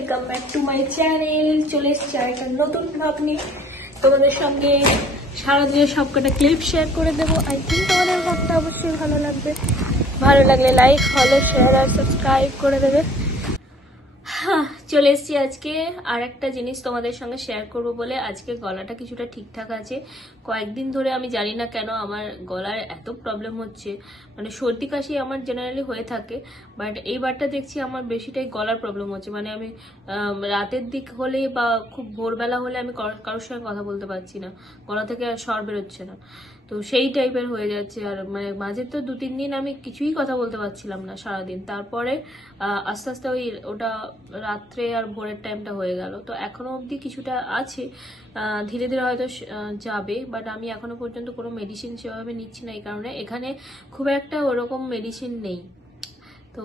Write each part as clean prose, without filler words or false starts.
Welcome back to my channel. চলে এসেছি একটা নতুন ব্লগ নিয়ে তোমাদের সঙ্গে। সারাদিনে সবকটা ক্লিপ শেয়ার করে দেবো। আই থিঙ্ক তোমাদের ব্লগটা অবশ্যই ভালো লাগবে। ভালো লাগলে লাইক, ফলো, শেয়ার আর সাবস্ক্রাইব করে দেবে। হ্যাঁ, চলে এসেছি আজকে আর একটা জিনিস তোমাদের সঙ্গে শেয়ার করব বলে। আজকে গলাটা কিছুটা ঠিকঠাক আছে। কয়েকদিন ধরে আমি জানি না কেন আমার গলার এত প্রবলেম হচ্ছে, মানে সর্দি কাশি আমার জেনারেলি হয়ে থাকে, বাট এইবারটা দেখছি আমার বেশিটাই গলার প্রবলেম হচ্ছে। মানে আমি রাতের দিক হলে বা খুব ভোরবেলা হলে আমি কারোর সঙ্গে কথা বলতে পারছি না, গলা থেকে আর স্বর বেরোচ্ছে না। তো সেই টাইপের হয়ে যাচ্ছে। আর মানে মাঝে তো 2-3 দিন আমি কিছুই কথা বলতে পারছিলাম না সারাদিন। তারপরে আস্তে আস্তে ওটা রাত্রে আর ভোরের টাইমটা হয়ে গেল। তো এখনো অবধি কিছুটা আছে, ধীরে ধীরে হয়তো যাবে। বাট আমি এখনো পর্যন্ত কোনো মেডিসিন সেভাবে নিচ্ছি না, এই কারণে এখানে খুব একটা ওরকম মেডিসিন নেই। তো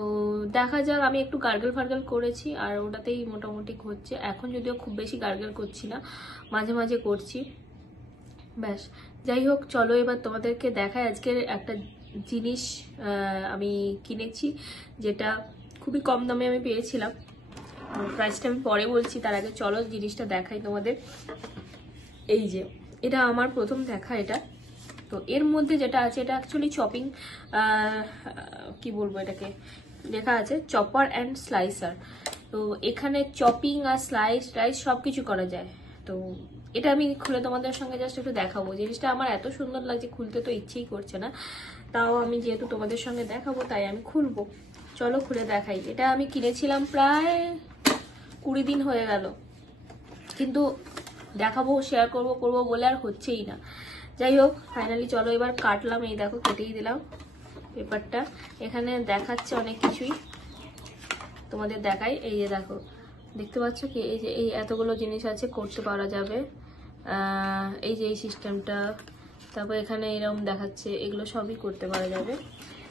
দেখা যাক। আমি একটু গার্গেল ফার্গেল করেছি আর ওটাতেই মোটামুটি হচ্ছে। এখন যদিও খুব বেশি গার্গেল করছি না, মাঝে মাঝে করছি, ব্যাস। যাই হোক, চলো এবার তোমাদেরকে দেখায় আজকের একটা জিনিস আমি কিনেছি, যেটা খুবই কম দামে আমি পেয়েছিলাম। প্রাইসটা আমি পরে বলছি, তার আগে চলো জিনিসটা দেখাই তোমাদের। এই যে এটা আমার প্রথম দেখা এটা। তো এর মধ্যে যেটা আছে, এটা অ্যাকচুয়ালি চপিং, কি বলবো এটাকে, লেখা আছে চপার অ্যান্ড স্লাইসার। তো এখানে চপিং আর স্লাইস সব কিছু করা যায়। তো এটা আমি খুলে তোমাদের সঙ্গে জাস্ট একটু দেখাবো। জিনিসটা আমার এত সুন্দর লাগছে, খুলতে তো ইচ্ছেই করছে না, তাও আমি যেহেতু তোমাদের সঙ্গে দেখাবো তাই আমি খুলবো। চলো খুলে দেখাই। এটা আমি কিনেছিলাম প্রায় 20 দিন হয়ে গেল, কিন্তু দেখাবো, শেয়ার করবো বলে আর হচ্ছেই না। যাই হোক, ফাইনালি চলো এবার কাটলাম। এই দেখো, কেটেই দিলাম পেপারটা। এখানে দেখাচ্ছে অনেক কিছুই, তোমাদের দেখাই। এই যে দেখো, দেখতে পাচ্ছ কি, এই যে এই এতগুলো জিনিস আছে, করতে পারা যাবে। এই যে এই সিস্টেমটা, তারপর এখানে এরকম দেখাচ্ছে, এগুলো সবই করতে পারা যাবে।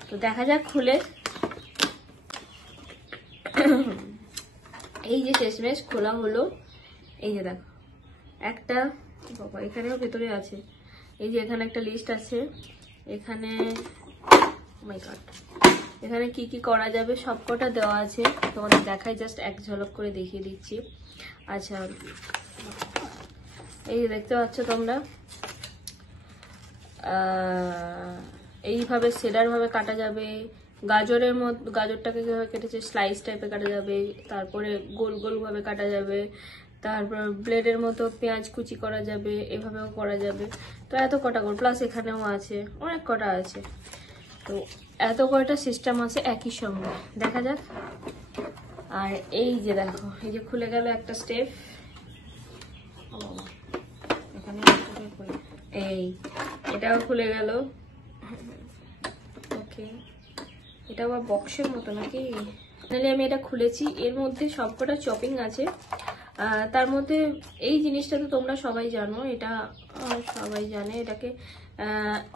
তো দেখা যাক খুলে। এই যে শেষমেশ খোলা হলো। এই যে দেখো একটা, বাবা এখানেও ভেতরে আছে। এই যে এখানে একটা লিস্ট আছে, এখানে মাই গড, এখানে কি কি করা যাবে সবকটা দেওয়া আছে। তোমাদের দেখাই, জাস্ট এক ঝলক করে দেখিয়ে দিচ্ছি। আচ্ছা, এই যে দেখতে পাচ্ছ তোমরা, এইভাবে সেলার ভাবে কাটা যাবে। গাজরের মতো, গাজরটাকে কিভাবে কেটেছে স্লাইস টাইপে কাটা যাবে। তারপরে গোল গোল ভাবে কাটা যাবে। তারপর ব্লেডের মতো পেঁয়াজ কুচি করা যাবে, এভাবেও করা যাবে। তো এত কটা করে, প্লাস এখানেও আছে, অনেক কটা আছে। তো এত কয়টা সিস্টেম আছে একই সঙ্গে, দেখা যাক। আর এই যে দেখো, এই যে খুলে গেল একটা স্টেপ। এখানে এই এটাও খুলে গেল। ওকে, এটা আবার বক্সের মতো নাকি? ফাইনালি আমি এটা খুলেছি। এর মধ্যে সবকটা চপিং আছে। তার মধ্যে এই জিনিসটা তো তোমরা সবাই জানো, এটা সবাই জানে। এটাকে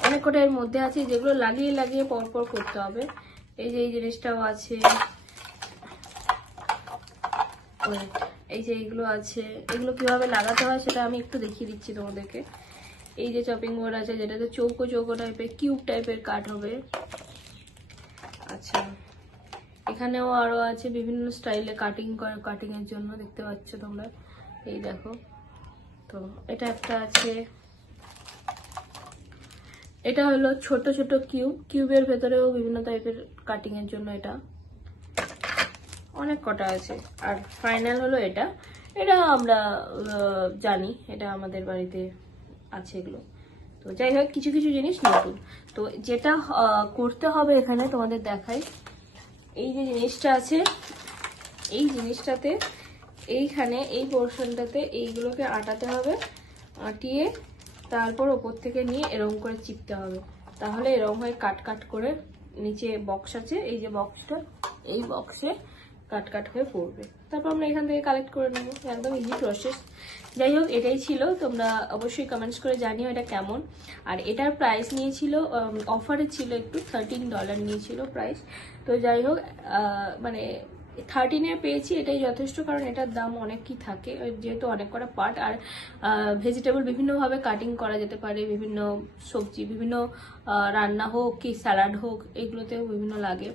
অনেক কটা এর মধ্যে আছে, যেগুলো লাগিয়ে লাগিয়ে পরপর করতে হবে। এই যে এই জিনিসটাও আছে, এই যে এইগুলো আছে। এগুলো কিভাবে লাগাতে হয় সেটা আমি একটু দেখিয়ে দিচ্ছি তোমাদেরকে। এই যে চপিং বোর্ড আছে, যেটাতে চৌকো চৌকো টাইপের, কিউব টাইপের কাট হবে। আচ্ছা, এখানেও আরো আছে বিভিন্ন স্টাইলে কাটিং এর জন্য, দেখতে পাচ্ছ তোমরা। এই দেখো, তো এটা একটা আছে। এটা হলো ছোট ছোট কিউবের ভেতরেও বিভিন্ন টাইপের কাটিং এর জন্য, এটা অনেক কটা আছে। আর ফাইনাল হলো এটা। এটা আমরা জানি, এটা আমাদের বাড়িতে আছে এগুলো। তো যাই হোক, কিছু কিছু জিনিস নতুন। তো যেটা করতে হবে এখানে তোমাদের দেখাই। এই যে জিনিসটা আছে, এই জিনিসটাতে এইখানে এই পোর্শনটাতে এইগুলোকে আটাতে হবে। আটিয়ে তারপর ওপর থেকে নিয়ে এরকম করে চিপতে হবে, তাহলে এরকম হয় কাট কাট করে। নিচে বক্স আছে, এই যে বক্সটা, এই বক্সে কাট কাট হয়ে পড়বে। তারপর আমরা এখান থেকে কালেক্ট করে নেবো, একদম ইজি প্রসেস। যাই হোক, এটাই ছিল। তোমরা অবশ্যই কমেন্টস করে জানিও এটা কেমন। আর এটার প্রাইস নিয়েছিল, অফারে ছিল একটু, $13 নিয়েছিল প্রাইস। তো যাই হোক, মানে 13-এ পেয়েছি, এটাই যথেষ্ট, কারণ এটার দাম অনেক কি থাকে, যেহেতু অনেক কটা পার্ট। আর ভেজিটেবল বিভিন্নভাবে কাটিং করা যেতে পারে, বিভিন্ন সবজি, বিভিন্ন রান্না হোক কি স্যালাড হোক, এগুলোতেও বিভিন্ন লাগে।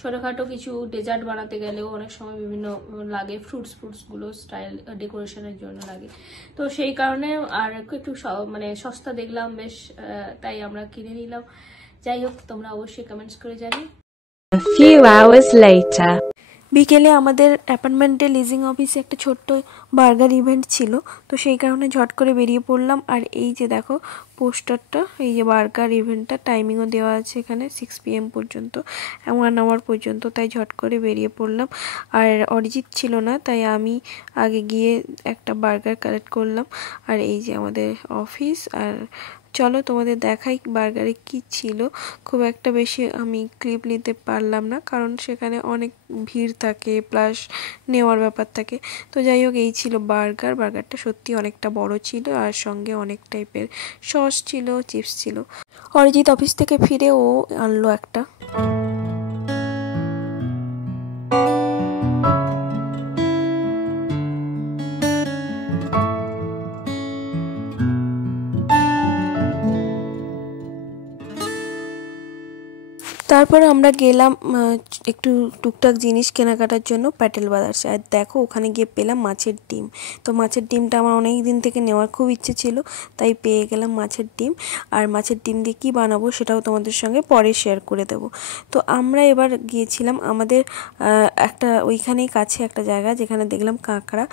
ছোটোখাটো কিছু ডেজার্ট বানাতে গেলেও অনেক সময় বিভিন্ন লাগে, ফ্রুটসগুলো স্টাইল ডেকোরেশনের জন্য লাগে। তো সেই কারণে আর একটু মানে সস্তা দেখলাম বেশ, তাই আমরা কিনে নিলাম। যাই হোক, তোমরা অবশ্যই কমেন্টস করে জানি। A few hours later. বিকেলে আমাদের অ্যাপার্টমেন্টে লিজিং অফিসে একটা ছোট্ট বার্গার ইভেন্ট ছিল, তো সেই কারণে ঝট করে বেরিয়ে পড়লাম। আর এই যে দেখো পোস্টারটা, এই যে বার্গার ইভেন্টটা টাইমিংও দেওয়া আছে এখানে 6 PM পর্যন্ত, 1 আওয়ার পর্যন্ত, তাই ঝট করে বেরিয়ে পড়লাম। আর অরিজিৎ ছিল না, তাই আমি আগে গিয়ে একটা বার্গার কালেক্ট করলাম। আর এই যে আমাদের অফিস, আর চলো তোমাদের দেখাই বার্গারে কি ছিল। খুব একটা বেশি আমি ক্লিপ নিতে পারলাম না, কারণ সেখানে অনেক ভিড় থাকে, প্লাস নেওয়ার ব্যাপার থাকে। তো যাই হোক, এই ছিল বার্গারটা সত্যি অনেকটা বড় ছিল, আর সঙ্গে অনেক টাইপের সস ছিল, চিপস ছিল। অরিজিৎ অফিস থেকে ফিরে ও আনলো একটা। তারপর আমরা গেলাম একটু টুকটাক জিনিস কেনাকাটার জন্য প্যাটেল বাজারে। আর দেখো ওখানে গিয়ে পেলাম মাছের ডিম। তো মাছের ডিমটা আমার অনেক দিন থেকে নেওয়ার খুব ইচ্ছে ছিল, তাই পেয়ে গেলাম মাছের ডিম। আর মাছের ডিম দিয়ে কী বানাবো সেটাও তোমাদের সঙ্গে পরে শেয়ার করে দেবো। তো আমরা এবার গিয়েছিলাম আমাদের একটা ওইখানেই কাছে একটা জায়গা, যেখানে দেখলাম কাঁকড়া।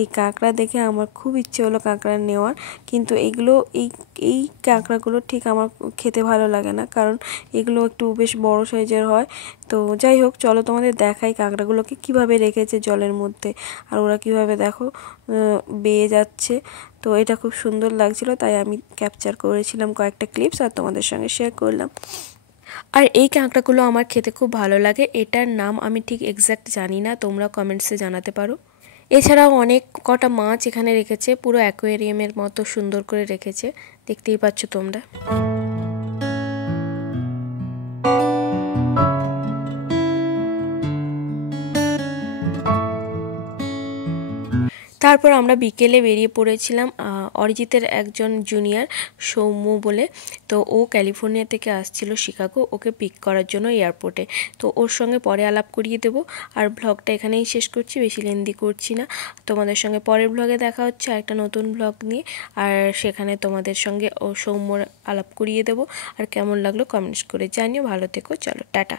এই কাঁকড়া দেখে আমার খুব ইচ্ছে হলো কাঁকড়া নেওয়ার, কিন্তু এগুলো এই কাঁকড়াগুলো ঠিক আমার খেতে ভালো লাগে না, কারণ এগুলো একটু বেশ বড় সাইজের হয়। তো যাই হোক, চলো তোমাদের দেখাই কাঁকড়াগুলোকে কিভাবে রেখেছে জলের মধ্যে, আর ওরা কিভাবে দেখো বেয়ে যাচ্ছে। তো এটা খুব সুন্দর লাগছিল, তাই আমি ক্যাপচার করেছিলাম কয়েকটা ক্লিপস, আর তোমাদের সঙ্গে শেয়ার করলাম। আর এই কাঁকড়াগুলো আমার খেতে খুব ভালো লাগে। এটার নাম আমি ঠিক এক্স্যাক্ট জানি না, তোমরা কমেন্টসে জানাতে পারো। এছাড়াও অনেক কটা মাছ এখানে রেখেছে, পুরো অ্যাকোয়ারিয়ামের মতো সুন্দর করে রেখেছে, দেখতেই পাচ্ছ তোমরা। তারপর আমরা বিকেলে বেরিয়ে পড়েছিলাম অরিজিতের একজন জুনিয়র সৌম্য বলে। তো ও ক্যালিফোর্নিয়া থেকে আসছিল শিকাগো, ওকে পিক করার জন্য এয়ারপোর্টে। তো ওর সঙ্গে পরে আলাপ করিয়ে দেবো। আর ব্লগটা এখানেই শেষ করছি, বেশি লেন্দি করছি না। তোমাদের সঙ্গে পরের ব্লগে দেখা হচ্ছে একটা নতুন ব্লগ নিয়ে, আর সেখানে তোমাদের সঙ্গে ও সৌম্যর আলাপ করিয়ে দেবো। আর কেমন লাগলো কমেন্টস করে জানিও। ভালো থেকো, চলো টাটা।